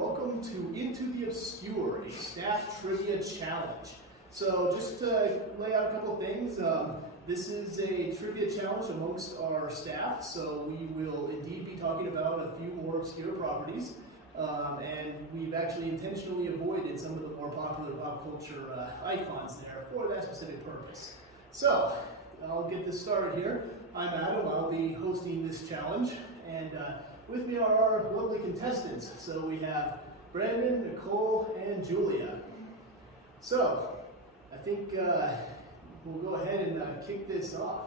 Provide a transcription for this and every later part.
welcome to Into the Obscure, a staff trivia challenge. So just to lay out a couple of things, this is a trivia challenge amongst our staff, so we will indeed be talking about a few more obscure properties, and we've actually intentionally avoided some of the more popular pop culture icons there for that specific purpose. So, I'll get this started here. I'm Adam, I'll be hosting this challenge, and with me are our lovely contestants. So we have Brandon, Nicole, and Julia. So, I think we'll go ahead and kick this off.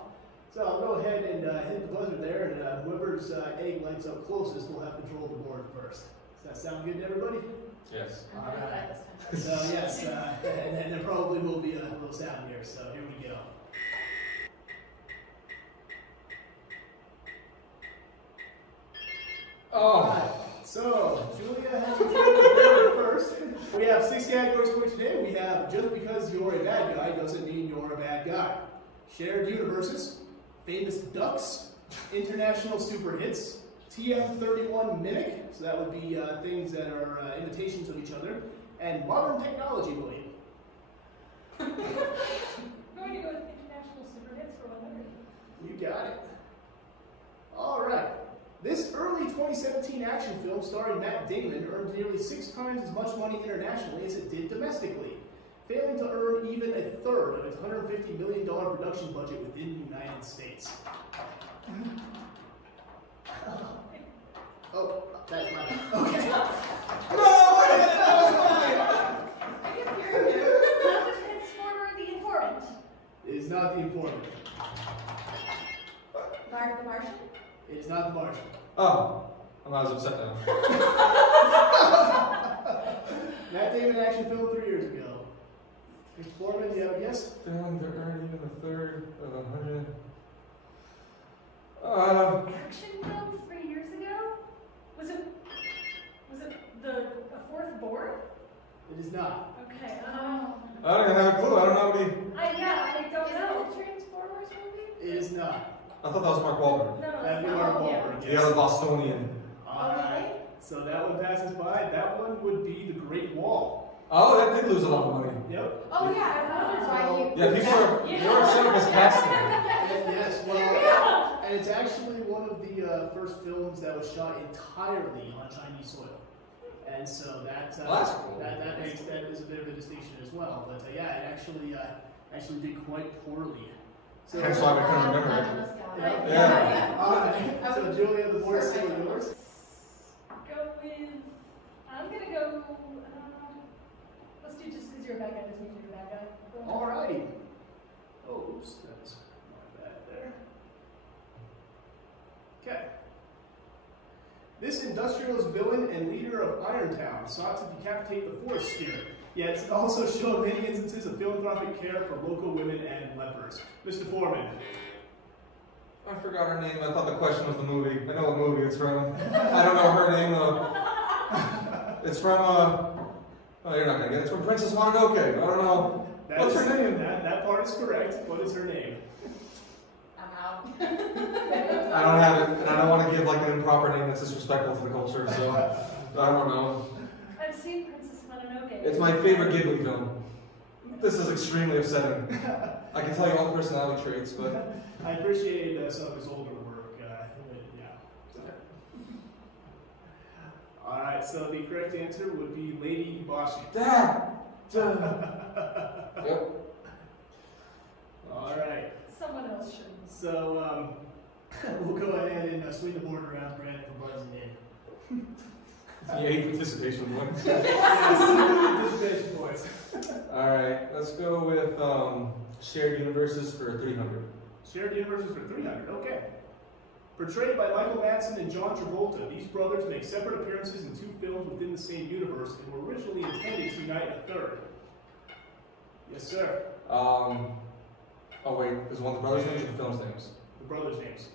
So I'll go ahead and hit the buzzer there, and whoever's egg lights up closest will have control of the board first. Does that sound good to everybody? Yes. All right. So yes, and there probably will be a little sound here, so here we go. Oh. Right. So, Julia has to take first. We have 6 categories for today. We have just because you're a bad guy doesn't mean you're a bad guy. Shared universes, famous ducks, international super hits, TM31 mimic, so that would be things that are imitations of each other, and modern technology, William. I'm going to go with international super hits for 100. You got it. All right. This early 2017 action film starring Matt Damon earned nearly 6 times as much money internationally as it did domestically, failing to earn even a third of its $150 million production budget within the United States. Oh, that's mine. Okay. No, wait a minute, that was mine! I can hear you. Not the Transformer, the Informant. It is not the Informant. The Martian? It is not the Martian. Oh, I'm not as upset now. Matt Damon action film 3 years ago. Informant, you have a guess? Failing to earn even a third of 100. Action film 3 years ago? Was it the fourth board? It is not. Okay. I don't even have a clue. I don't know what he. I don't know. Is it a Transformers movie? It is not. I thought that was Mark Wahlberg. No, That'd be that's Mark not. Wahlberg. The other Bostonian. Alright. So that one passes by. That one would be the Great Wall. Oh, that did lose a lot of money. Yep. Oh yeah, I wondered why you. Yeah, people are upset with his casting. And yes, well, and it's actually one of the first films that was shot entirely on Chinese soil. And so that Well, that's cool. that is a bit of a distinction as well. But yeah, it actually did quite poorly. So, That's why I couldn't remember it. yeah. Alright. So Julia, the board is still yours. I'm gonna go. Let's do just because you're a bad guy doesn't mean you're a bad guy. Alrighty. Oh, oops, that's my bad there. Okay. This industrialist villain and leader of Irontown sought to decapitate the forest spirit, yet also showed many instances of philanthropic care for local women and lepers. Mr. Foreman. I forgot her name. I thought the question was the movie. I know what movie it's from. I don't know her name though. It's from oh, you're not gonna get it. It's from Princess Mononoke. I don't know. What's her name? That part is correct. What is her name? I'm out. I don't have it, and I don't want to give like an improper name that's disrespectful to the culture, so I don't know. I've seen Princess Mononoke. It's my favorite Ghibli film. This is extremely upsetting. I can tell you all the personality traits, but I appreciate some of his older work. Yeah. Alright, so the correct answer would be Lady Ibashi. Dad. Yep. Alright. Someone else should. So, we'll go ahead and swing the board around, Brandon, for buzzing in. The 8 participation points. Yes, participation points. Alright, let's go with shared universes for 300. Shared universes for 300, okay. Portrayed by Michael Madsen and John Travolta, these brothers make separate appearances in 2 films within the same universe and were originally intended to unite a third. Yes, sir. Oh wait, is one of the brothers' names or the film's names? The brothers' names.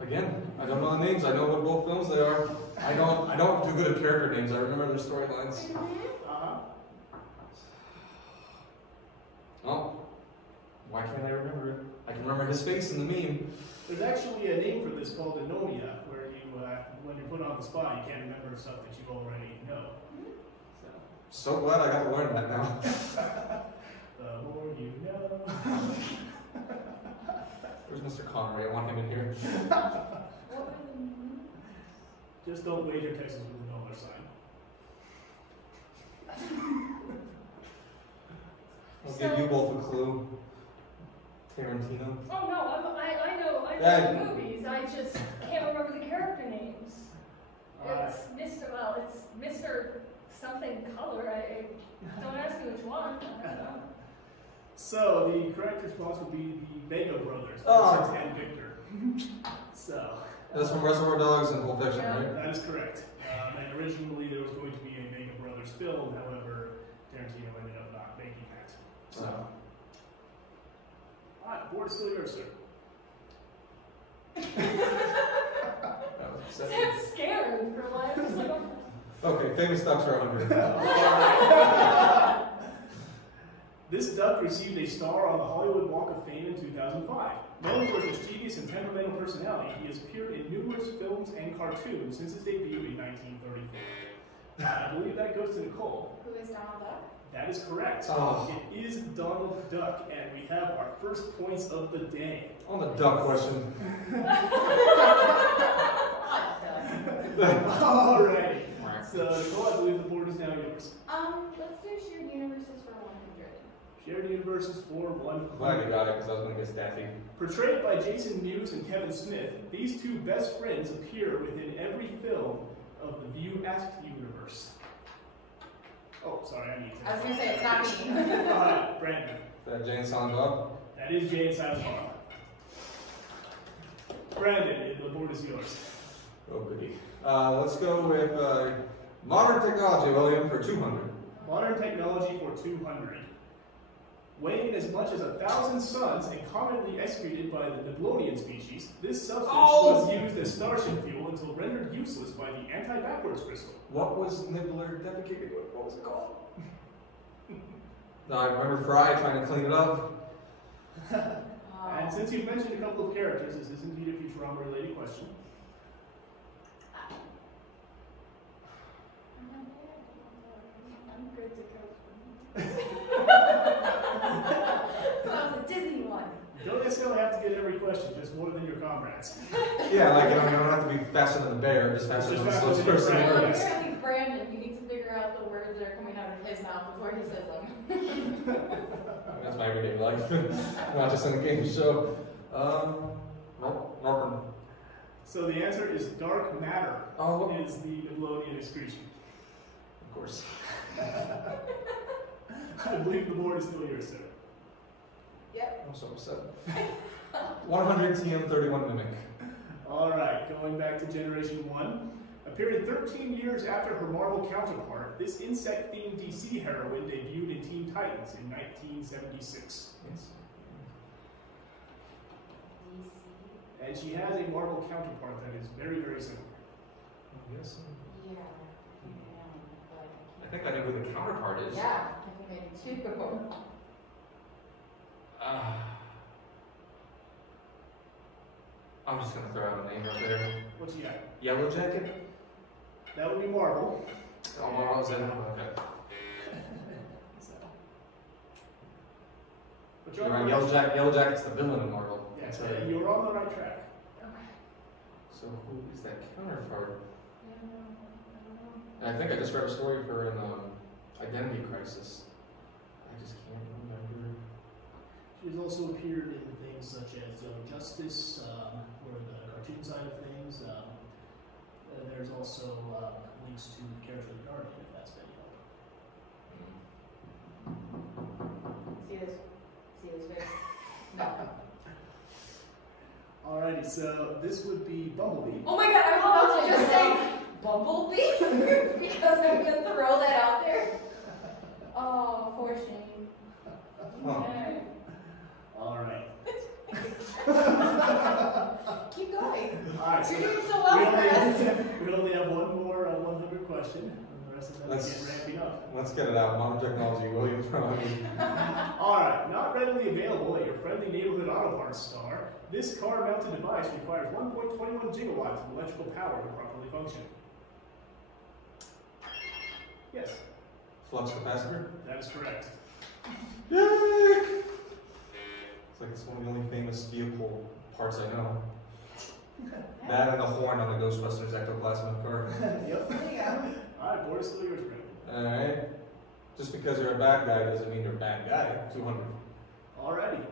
Again, I don't know the names. I know what both films they are. I don't do good at character names. I remember their storylines. Oh, why can't I remember it? I can remember his face in the meme. There's actually a name for this called anomia, where you when you're put on the spot, you can't remember stuff that you already know. So glad I got to learn that now. The more you know. Where's Mr. Connery? I want him in here. Just don't wager Texas with a dollar sign. I'll give you both a clue. Tarantino. Oh no, I know Yeah. the movies. I just can't remember the character names. It's Mr. Something Color. Don't ask me which one. I don't know. So the correct response would be the Vega brothers, Oh. Vincent and Victor. So That's from Reservoir Dogs and Pulp Fiction, Yeah. right? that is correct. And originally there was going to be a Vega brothers film, however, Tarantino ended up not making that. So, alright, board is still yours, sir. That was upsetting. I'm scared for a while. I was like, oh. Okay, famous ducks are 100. This duck received a star on the Hollywood Walk of Fame in 2005. Known for his mischievous and temperamental personality, he has appeared in numerous films and cartoons since his debut in 1934. I believe that goes to Nicole. Who is Donald Duck? That is correct. Oh. It is Donald Duck, and we have our first points of the day. On the duck question. Alrighty. So, Nicole, I believe the board is now yours. Let's do shared universes for 100. Shared universes for 100. Glad you got it, because I was going to get Staffy. Portrayed by Jason Mewes and Kevin Smith, these two best friends appear within every film of the View Asked universe. Oh, sorry, I need to. I was gonna say it's not me. Alright, Brandon. Is that Jane Silent Bob? That is Jane Silent Bob. Brandon, the board is yours. Oh, goody. Let's go with modern technology, William, for 200. Modern technology for 200. Weighing as much as 1,000 suns and commonly excreted by the Niblonian species, this substance was used as starship fuel until rendered useless by the anti-backwards crystal. What was Nibbler defecated with? What was it called? No, I remember Fry trying to clean it up. And since you've mentioned a couple of characters, this is indeed a Futurama-related question. I'm good to go. That was a Disney one. You don't necessarily have to get every question, just more than your comrades. Yeah, like, you don't have to be faster than the bear, just faster Just than the faster slowest than your person. friend. Well, Yes. apparently, Brandon, you need to figure out the words that are coming out of his mouth before he says them. That's my everyday life, not just in a game show. Rocker. So the answer is dark matter. Oh. Is the Niblonian excretion. Of course. I believe the board is still yours, sir. Yep. I'm so upset. 100 TM31 Mimic. Alright, going back to Generation 1. Appearing 13 years after her Marvel counterpart, this insect-themed DC heroine debuted in Teen Titans in 1976. Yes. And she has a Marvel counterpart that is very, very similar. Yes. Yeah. I think I know who the counterpart is. Yeah, I think I do too. I'm just gonna throw out a name right there. What you got? Yellow Jacket? That would be Marvel. Oh, what was that? Okay. But You're right, Yellow Jacket's the villain in Marvel. Yes, That's right. you're on the right track. So who is that counterpart? And I think I just read a story of her in Identity Crisis. I just can't remember. She's also appeared in things such as Justice, or the cartoon side of things. There's also links to the character of the Guardian, if that's any help. See this? See this face? No. Alrighty, so this would be Bumblebee. Oh my god, I was about to just say Bumblebee because I'm gonna throw that out there. Oh, poor Shane. Okay. Alright. Keep going. Alright, You're so doing so well for us. we only have one more 100 question. rest of them Let's- get ramping up. Let's get it out. Modern technology, William Prime. Alright, not readily available at your friendly neighborhood auto parts store, this car-mounted device requires 1.21 gigawatts of electrical power to properly function. Yes, Flux capacitor. that is correct. Yay! It's like it's one of the only famous vehicle parts I know. That and the horn on the Ghostbusters ectoplasmic car. Yep. There you go. Alright, board is still yours, Brandon. Alright. Just because you're a bad guy doesn't mean you're a bad guy. 200. Alrighty.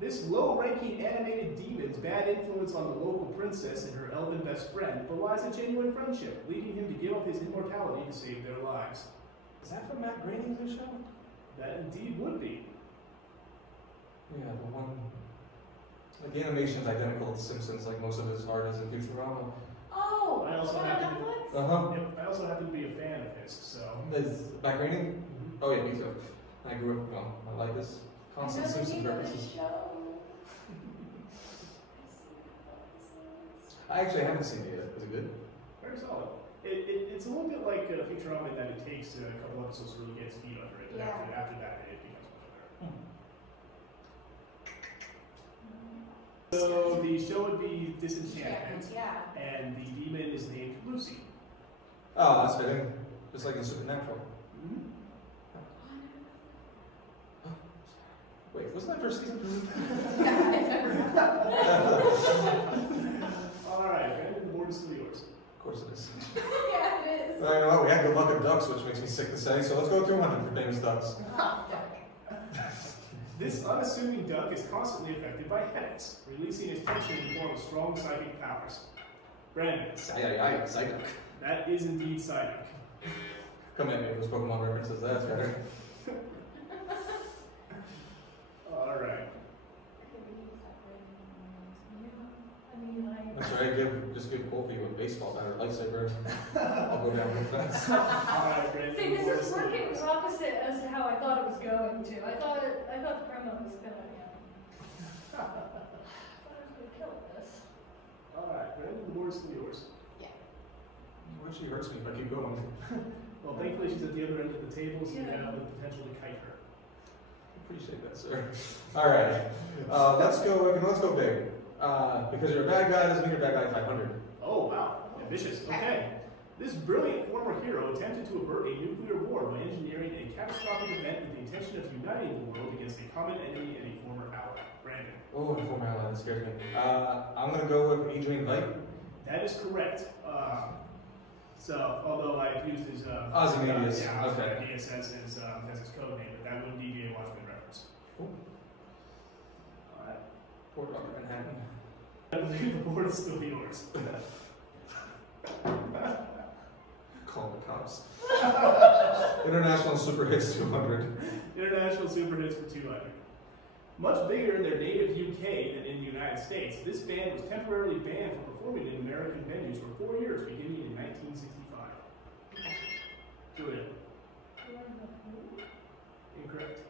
This low-ranking animated demon's bad influence on the local princess and her elven best friend belies a genuine friendship, leading him to give up his immortality to save their lives. Is that from Matt Groening's new show? That indeed would be. Yeah, the one. Like the animation's identical to The Simpsons, like most of his art is in Futurama. Oh, I also on have to- Netflix? Uh-huh. Yep, I also happen to be a fan of his, so. Is Matt Groening? Oh yeah, me too. I grew up, well, I like this constant Simpsons references. I actually haven't seen it yet. Is it good? Very solid. It's a little bit like Futurama in that it takes a couple episodes to really get its feet under it, but Yeah. after that it becomes much better. So the show would be Disenchantment, Yeah. and the demon is named Lucy. Oh, that's fitting. Just like in Supernatural. Mm-hmm. Wait, wasn't that first season? Alright, Brandon, the board is still yours. Of course it is. Yeah, it is. Well, you know what? We had good luck at ducks, which makes me sick to say, so let's go 200 for famous ducks. Oh, duck. This unassuming duck is constantly affected by headaches, releasing its tension in the form of strong psychic powers. Brandon, Psyduck. that is indeed Psyduck. Come at me with those Pokemon references, that's better. Alright. That's right, just give both of you a baseball bat or lightsaber. I'll go down real fast. Alright, Brandon, See, the this board is still working yours. opposite as to how I thought it was going to. I thought the promo was gonna, I thought I was gonna kill this. Alright, Brandon, the board is still yours. It actually hurts me if I keep going. Well, thankfully she's at the other end of the table, so you Yeah. have the potential to kite her. Appreciate that, sir. All right, let's go big. Because you're a bad guy doesn't mean you're a bad guy at 500. Oh, wow. Ambitious. Okay. This brilliant former hero attempted to avert a nuclear war by engineering a catastrophic event with the intention of uniting the world against a common enemy and a former ally. Brandon. Oh, and former ally, that scares me. I'm gonna go with Adrian Veidt. That is correct. So, although I used his Ozymandias. yeah, Okay. Ozymandias as his code name, but that would be a Watchmen reference. Cool. Alright. Port Rock, Manhattan. I believe the board is still yours. Call the cops. International Super Hits 200. International super hits for 200. Much bigger in their native UK than in the United States, this band was temporarily banned from performing in American venues for 4 years, beginning in 1965. Julia. Incorrect.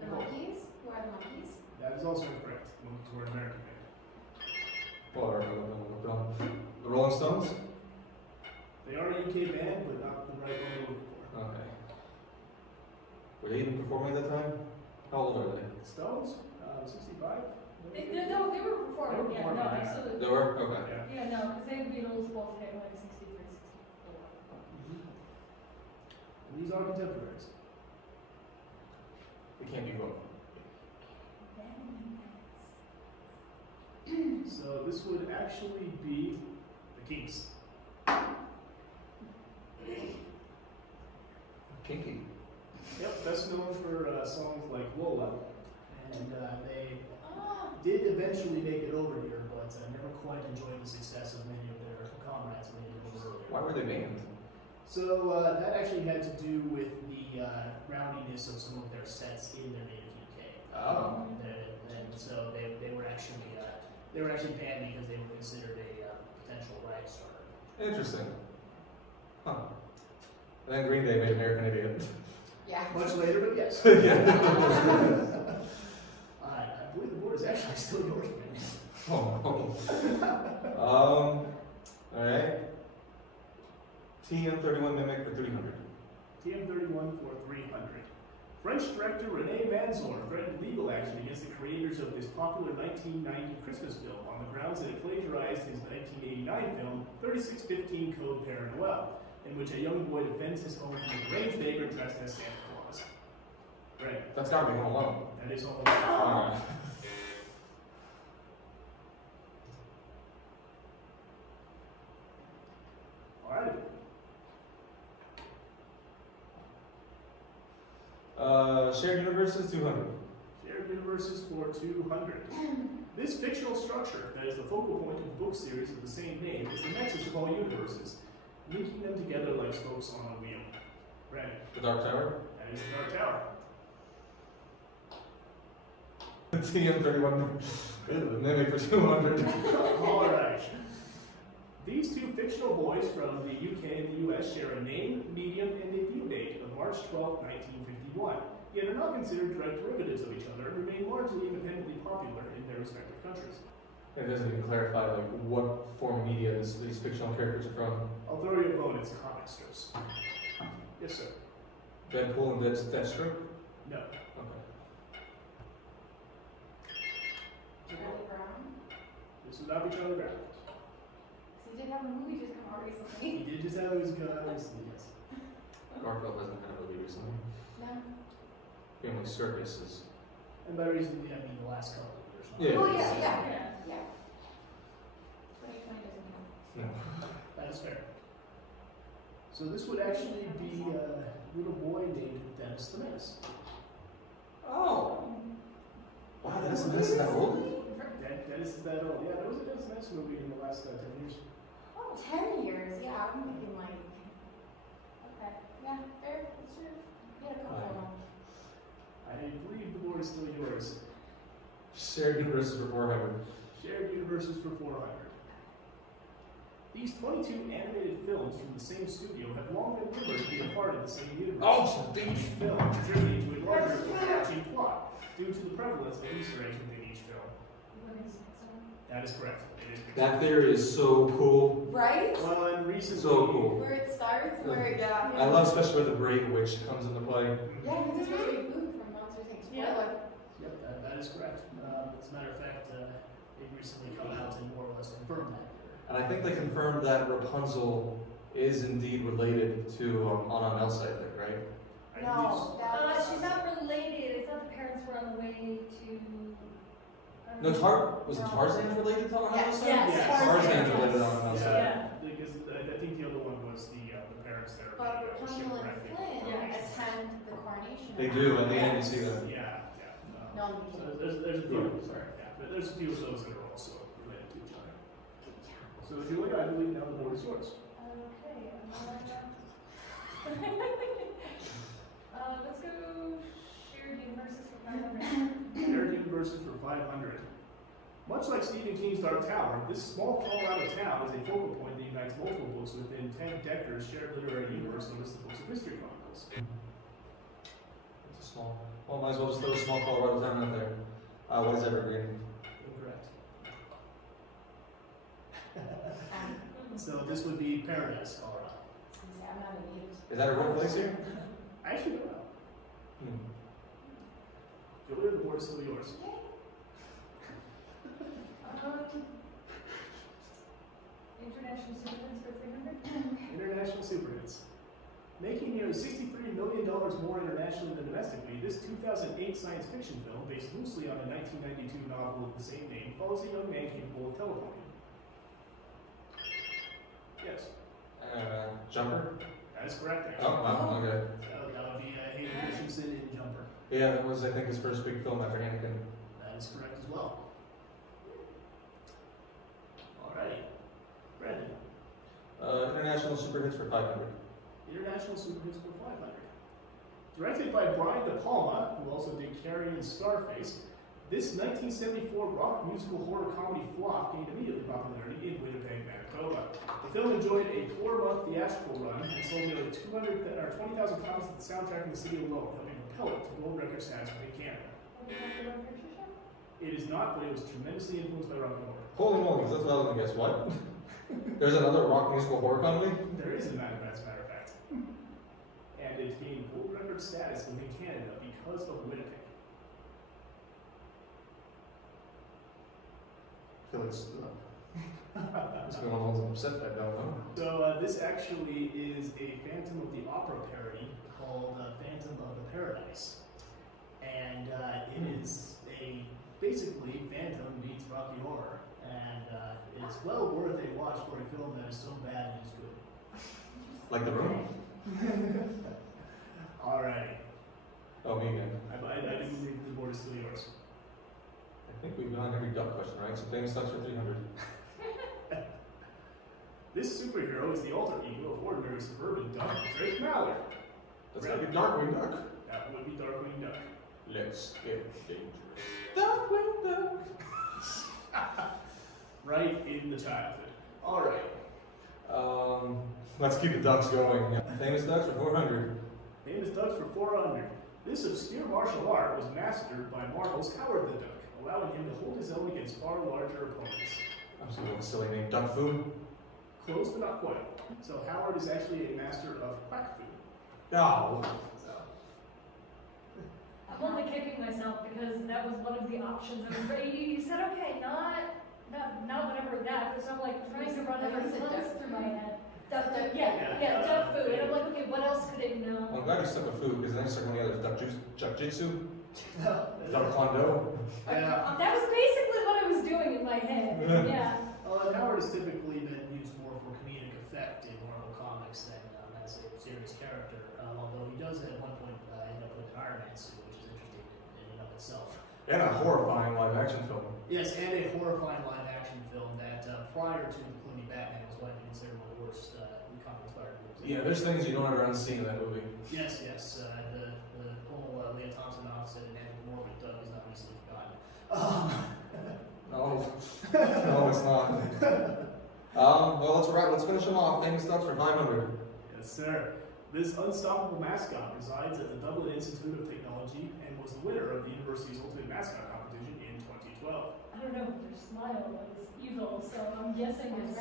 The monkeys? Who are the monkeys? That is also incorrect. Monkeys were an American band. The Rolling Stones? They are a UK band, but not the right one we're looking for. Okay. Were they even performing at that time? How old are they? Stones? 65? No, they were performing, yeah, no, Yeah. absolutely. They were? Okay. Yeah. Yeah, no, because they would be old both hit like 63, 64. These are contemporaries. We can't be wrong. So this would actually be the Kinks. Kinky. Yep, best known for songs like Lola, and they Oh, did eventually make it over here, but never quite enjoyed the success of many of their comrades when they did over earlier. Why were they banned? So that actually had to do with the rowdiness of some of their sets in their native UK. Oh. And so they were actually banned because they were considered a potential riot starter. Interesting. Huh. And then Green Day made American Idiot. yeah. Much later, but yes. Yeah. I believe the board is actually still yours, man. Oh, no. Alright. TM31 mimic for 300. TM31 for 300. French director René Manzor threatened legal action against the creators of this popular 1990 Christmas film on the grounds that it plagiarized his 1989 film 3615 Code Père Noël, in which a young boy defends his home from a deranged neighbor dressed as Santa Claus. Right. That's gotta be Home Alone. That is all. Alright. Alright. Shared universes, 200. Shared universes for 200. This fictional structure, that is the focal point of the book series of the same name, is the nexus of all universes, linking them together like spokes on a wheel. Right. The Dark Tower. That is the Dark Tower. TM31 mimic for 200. Alright. These two fictional boys from the UK and the US share a name, medium, and debut date of March 12, 1951, yet are not considered direct derivatives of each other and remain largely independently popular in their respective countries. It doesn't even clarify like what form of media these fictional characters are from. I'll throw you a bone, it's comic strips. Yes, sir. Deadpool and Deathstroke? No. Okay. Charlie Brown. This would not be Charlie Brown. He did have a movie just come out recently. He did just have his gun, recently, yes. Garfield hasn't had a movie recently. No. Family Circus is. And by recently, I mean the last couple of years. Yeah. Oh yeah. 2020 doesn't count. No. That is fair. So this would actually be a little boy named Dennis the Menace. Oh! Wow, Dennis the Menace is that old? Dennis is that old. Yeah, there was a Dennis the Menace movie in the last 10 years. Oh, 10 years. Yeah, I'm thinking like. Okay. Yeah, fair. That's true. You had a couple of them. I believe the board is still yours. Shared universes for 400. Shared universes for 400. These 22 animated films from the same studio have long been rumored to be a part of the same universe. Oh, Each film contributing to a larger overarching plot due to the prevalence of Easter eggs within each film. That is correct. It is correct. that theory is so cool. Right? Well, and recently, So cool. Where it starts, where it, yeah. I love especially where the Brave Witch comes into play. Yeah, because it's supposed to be Boo from Monsters Inc. Yeah. Spoiler. Yep, that is correct. As a matter of fact, they've recently come out and more or less confirmed that. And I think they confirmed that Rapunzel is indeed related to Anna and Elsa, I think, right? I No, She's not related. I thought the parents were on the way to. No, was it Tarzan related to Anna and Elsa? Yes, Yes. Tarzan's related to Anna and believe- Elsa. Yeah. Because I think the other one was the parents there. But Rapunzel and Flynn Yeah. attend the coronation. They do, at the end you see that. Yeah. No, So there's a few. Sorry, yeah, but there's a few of those that are also related to each other. So Julia, I believe now the board is yours. Okay. Let's go shared universes for 500. Shared universes for 500. Much like Stephen King's Dark Tower, this small Colorado town is a focal point that unites multiple books within 10 Decker's shared literary universe known as the Books of History Chronicles. It's a small. Well, might as well just throw a small Colorado town out there. What is Evergreen? Incorrect. So this would be Paradise, Colorado. I'm not a news. Is that a real place here? I actually don't know. Hmm. Julia, the board is still yours. International Superhits for 300. International superhits. Making nearly $63 million more internationally than domestically, this 2008 science fiction film, based loosely on a 1992 novel of the same name, follows a young man capable of teleporting. Yes, Jumper? that is correct. Oh, Actually. wow, okay. That would be Hayden Christensen in Jumper. Yeah, that was, I think, his first big film after Anakin. That is correct as well. Alrighty. Brandon. International super hits for 500. International superhits for 500. Directed by Brian De Palma, who also did Carrie and Scarface, this 1974 rock musical horror comedy flop gained immediate popularity in Winnipeg, Manitoba. The film enjoyed a 4-month theatrical run and sold nearly 20,000 copies of the soundtrack in the city alone, helping propel it to gold record status within Canada. It is not, but it was tremendously influenced by rock and roll. Holy moly, that's what I was gonna guess. What? There's another rock musical horror comedy? There is, as a matter of fact. And it gained world record status within Canada because of Winnipeg. I feel like it's going on upset that I don't know. So this actually is a Phantom of the Opera parody called Phantom of the Paradise. And it is basically Phantom meets Rocky Horror. And it's well worth a watch for a film that is so bad it is good. Like The Room? Alright. Oh, me again. I do believe the board is still yours. I think we've gone every duck question, right? So famous ducks for 300. This superhero is the alter ego of ordinary suburban duck, Drake Mallard. That's gotta be Darkwing Duck. That would be Darkwing Duck. Let's get dangerous. Darkwing Duck. Right in the childhood. Alright. Let's keep the ducks going. Famous ducks for 400. Famous ducks for 400. This obscure martial art was mastered by Marvel's Howard the Duck, allowing him to hold his own against far larger opponents. I'm still a silly name. Duck food? Close, but not quite. So Howard is actually a master of quack food. Oh. So, I'm only kicking myself because that was one of the options. I was ready. You said, okay, not whatever that, because I'm like trying to run other puns through my head. Duck food, yeah, duck food. And I'm like, okay, what else could it know? I'm glad you stuck with food, because then I stuck with the others. Duck jitsu? no, Duck Kwando? yeah. That was basically what I was doing in my head. Yeah. Howard has typically been used more for comedic effect in Marvel Comics than as a serious character, although he does at one point end up with an Iron Man suit, which is interesting in and of itself. And a horrifying live-action film. Yes, and a horrifying live-action film that prior to the Clooney Batman was widely considered one of the worst comic-inspired movies. Yeah, there's things you don't ever unsee in that movie. Yes, the whole Leah Thompson offset and anthropomorphic duck is not easily forgotten. No. No, it's not. Well, let's finish them off. Famous ducks for 500. Yes, sir. This unstoppable mascot resides at the Dublin Institute of Technology and was the winner of the university's Ultimate Mascot Competition in 2012. I don't know, their smile was evil, so I'm guessing it's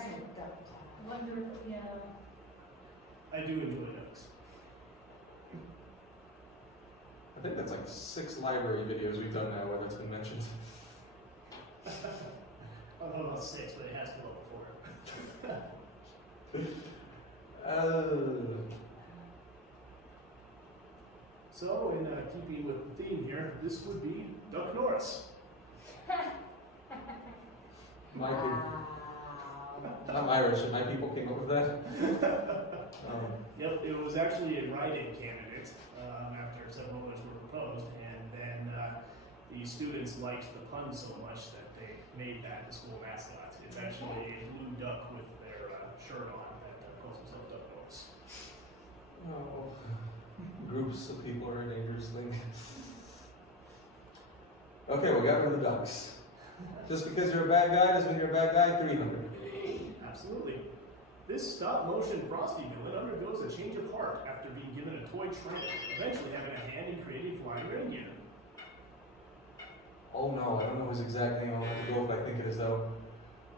wonderful, yeah. I do enjoy ducks. I think that's like 6 library videos we've done now where that's been mentioned. I don't know about 6, but it has to go before. So, in keeping with the theme here, this would be Duck Norris. I'm Irish, and my people came up with that. Yep, it was actually a write-in candidate after several others were proposed, and then the students liked the pun so much that they made that the school mascot. It's actually a blue duck with their shirt on that calls himself Duck Norris. Oh. Groups of people are a dangerous thing. Okay, we got rid of the ducks. Just because you're a bad guy doesn't mean you're a bad guy. 300. Absolutely. This stop-motion Frosty villain undergoes a change of heart after being given a toy train, eventually having a hand in creating flying reindeer. Oh no, I don't know his exact name. I'll have to go if I think it is though.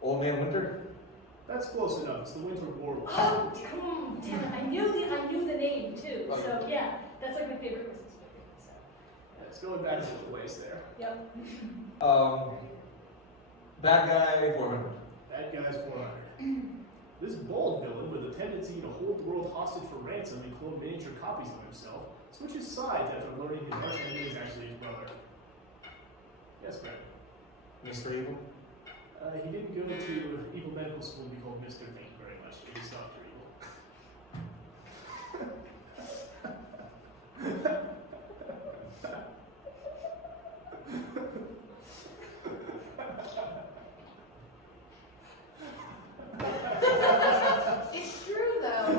Old Man Winter? That's close enough. It's the Winter Warlord. Oh, damn it, I knew the name too, Okay. so yeah, that's like my favorite Christmas movie, so. Yeah, it's going back to the ways there. Yep. Bad guy 400. Bad guy's 400. This bold villain with a tendency to hold the world hostage for ransom and clone miniature copies of himself switches sides after learning his arch enemy is actually his brother. Yes, Greg. Mr. Evil? He didn't go to evil medical school to be called Mr. Thank you very much. It is Dr. Evil. It's true though.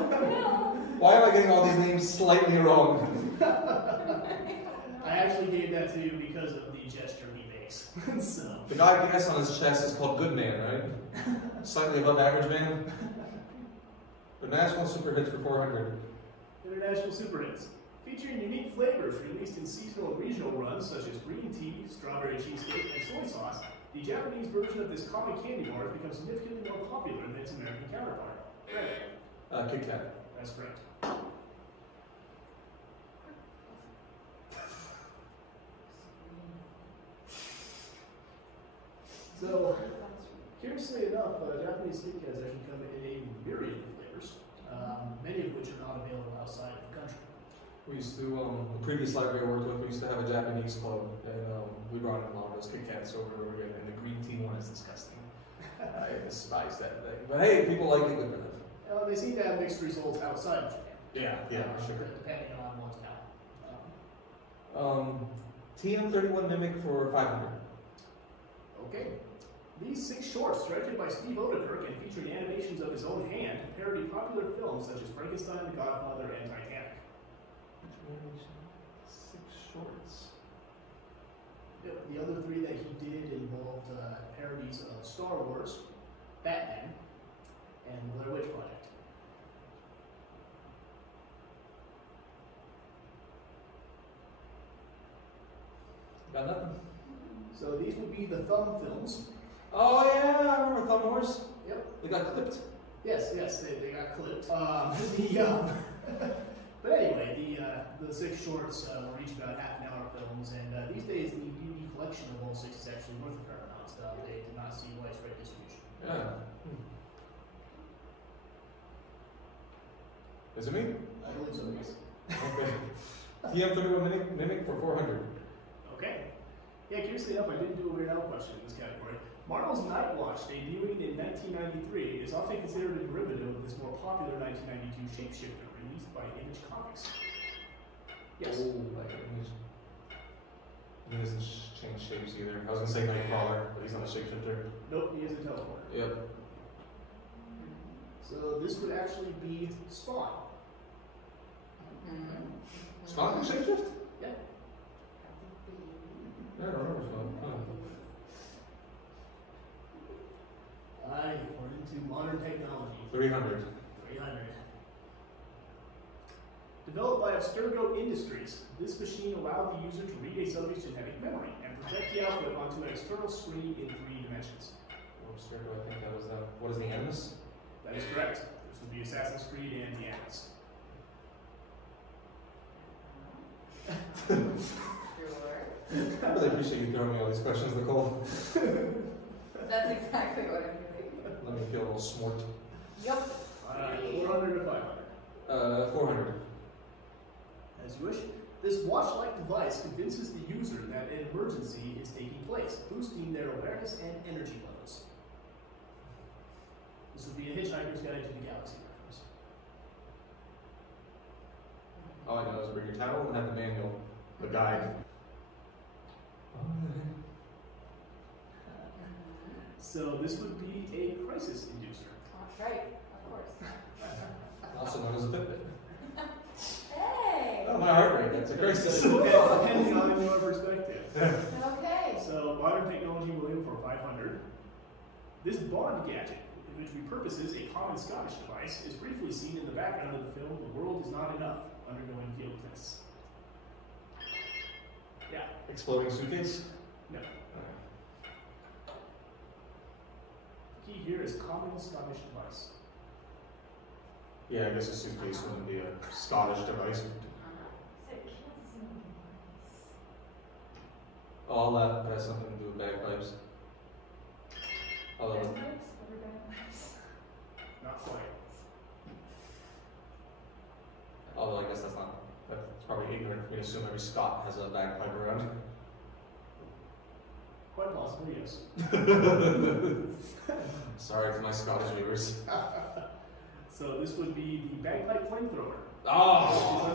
Why am I getting all these names slightly wrong? I actually gave that to you because of the gesture he makes. So. The guy I guess on his chest is called Good Man, right? Slightly above average man. The National Super Hits for 400. International Super Hits. Featuring unique flavors released in seasonal and regional runs such as green tea, strawberry cheesecake, and soy sauce, The Japanese version of this common candy bar has become significantly more popular than its American counterpart. Right. Kit Kat. That's correct. So, curiously enough, Japanese Kit Kats actually come in a myriad of flavors, many of which are not available outside of the country. We used to, the previous library I worked with, we used to have a Japanese club, and we brought in a lot of those Kit Kats over and over again, and the green tea one is disgusting. I despise that thing. But hey, people like it, good for them. They seem to have mixed results outside of Japan. Yeah, for sure. Depending on what's now. TM31 Mimic for 500. Okay. These 6 shorts, directed by Steve Odekirk and featuring animations of his own hand, parody popular films such as Frankenstein, The Godfather, and Titanic. 6 shorts. Yep, the other 3 that he did involved parodies of Star Wars, Batman, and the Blair Witch Project. Got nothing. So these would be the Thumb films. Oh yeah, I remember Thumb Wars. Yep. They got clipped. Yes, they got clipped. But anyway, the 6 shorts were each about half-an-hour films, and these days the DVD collection of all 6 is actually worth a fair amount. They did not see widespread distribution. Yeah. Is it me? I believe so, yes. Okay. TM31 Mimic for 400. Okay. Yeah, curiously enough, I didn't do a Weird Al question in this category. Marvel's Night Watch, debuting in 1993, is often considered a derivative of this more popular 1992 shapeshifter released by Image Comics. Yes. Oh, like Image. He doesn't change shapes either. I was gonna say Nightcrawler, but he's not a shapeshifter. Nope, he is a teleporter. Yep. So this would actually be Spawn. Spawn can shapeshift? Yeah. Yeah, I don't remember Spawn. We're into modern technology. 300. 300. Developed by Abstergo Industries, this machine allowed the user to read a subject's genetic memory and project the output onto an external screen in 3 dimensions. Abstergo, I think that was the. What is the Animus? That is correct. This would be Assassin's Creed and the Animus. I really appreciate you throwing me all these questions, Nicole. That's exactly what I'm doing. Let me feel a little smart. Yep. 400 to 500. 400. As you wish. This watch-like device convinces the user that an emergency is taking place, boosting their awareness and energy levels. This would be a Hitchhiker's Guide to the Galaxy reference. All I know is bring your towel and have the manual, the guide. So this would be a crisis inducer. That's right, of course. Also known as a Fitbit. Hey! Oh, my heart rate, that's a crisis. Depending on your perspective. Okay. So modern technology William for 500. This Bond gadget, which repurposes a common Scottish device, is briefly seen in the background of the film The World Is Not Enough, undergoing field tests. Yeah. Exploding suitcase? No. The key here is common Scottish device. Yeah, I guess a suitcase wouldn't be a Scottish device. All that has something to do with bagpipes. Although, Not quite. I guess that's probably ignorant for me to assume every Scot has a bagpipe around. Quite possibly, yes. Sorry for my Scottish viewers. So this would be the bagpipe flamethrower. Oh!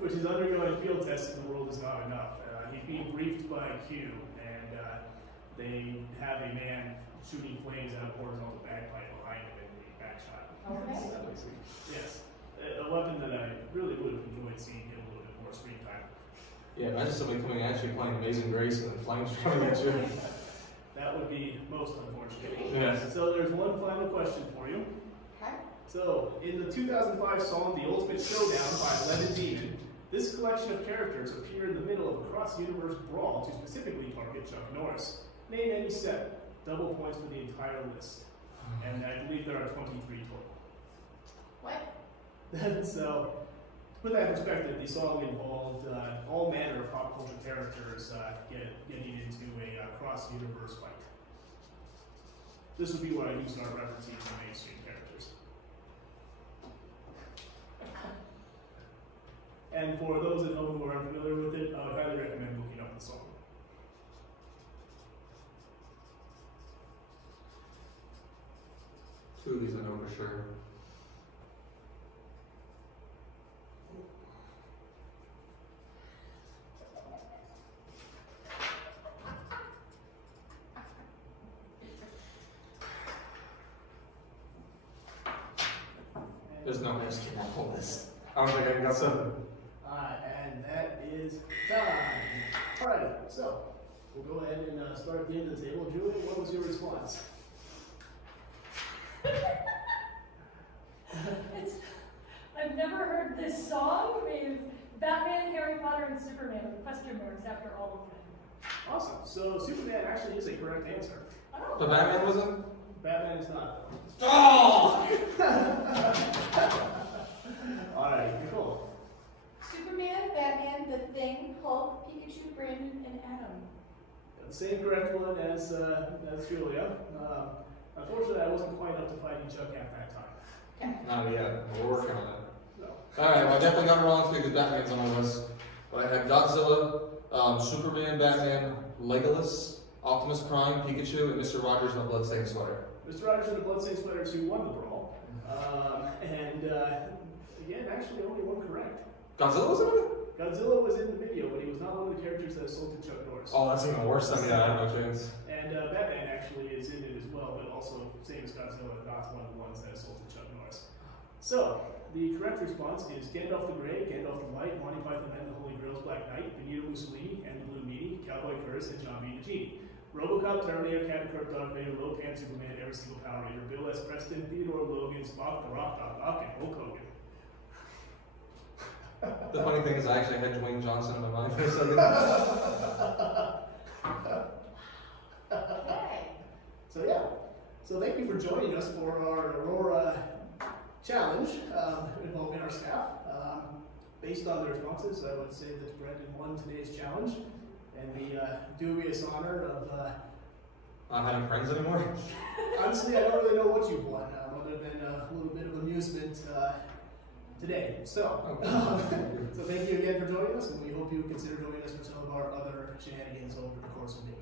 Which is undergoing field tests in The World Is Not Enough. He's being briefed by Q, and they have a man shooting flames out of a horizontal bagpipe behind him in the back shot. Okay. Yes. A weapon that I really would have enjoyed seeing get a little bit more screen time. Yeah, imagine somebody coming at you playing Amazing Grace and then flames coming at you. That would be most unfortunate. Yes. So there's one final question for you. Okay. So, in the 2005 song The Ultimate Showdown by Lemon Demon, This collection of characters appear in the middle of a cross-universe brawl to specifically target Chuck Norris. Name any 7. Double points for the entire list. And I believe there are 23 total. What? So, to put that in perspective, the song involved all manner of pop culture characters getting into a cross-universe fight. This would be what I use in our referencing to mainstream characters. And for those at home who are unfamiliar with it, I would highly recommend looking up the song. Two of these I know for sure. There's no way I just can't pull this. I don't think I got 7. And that is time. Alright, so we'll go ahead and start at the end of the table. Julia, what was your response? I've never heard this song. I mean, Batman, Harry Potter, and Superman with question marks after all of them. Awesome. So Superman actually is a correct answer. Oh. The Batman wasn't? Batman is not. Oh! Alright, cool. Superman, Batman, The Thing, Hulk, Pikachu, Brandon, and Adam. The same correct one as Julia. Unfortunately, I wasn't quite up to fighting Chuck at that time. Okay. Not yet. We're working on it. No. Alright, well, I definitely got it wrong because Batman's on my list. But I had Godzilla, Superman, Batman, Legolas, Optimus Prime, Pikachu, and Mr. Rogers in a bloodstained sweater. Mr. Rogers in the Bloodstained Sweater 2 won the brawl. Again, actually only one correct. Godzilla was in it? Godzilla was in the video, but he was not one of the characters that assaulted Chuck Norris. Oh, that's even worse than me. I have no chance. And Batman actually is in it as well, but also, same as Godzilla, not one of the ones that assaulted Chuck Norris. So, the correct response is Gandalf the Grey, Gandalf the White, Monty Python and the Holy Grail's Black Knight, Benito Mussolini and the Blue Meanie, Cowboy Curtis, and John B. the Genie. Robocop, Terminator, Captain Kirk, Darth Vader, Lopan, Superman, every single Power Ranger, Bill S. Preston, Theodore Logan, Spock, The Rock, Doc Ock, and Hulk Hogan. The funny thing is I actually had Dwayne Johnson in my mind for a second. Okay. So yeah, so thank you for joining us for our Aurora challenge involving our staff. Based on the responses, I would say that Brendan won today's challenge, and the dubious honor of Not having friends anymore? honestly, I don't really know what you've won, other than a little bit of amusement today. So, so thank you again for joining us, and we hope you consider joining us for some of our other shenanigans over the course of the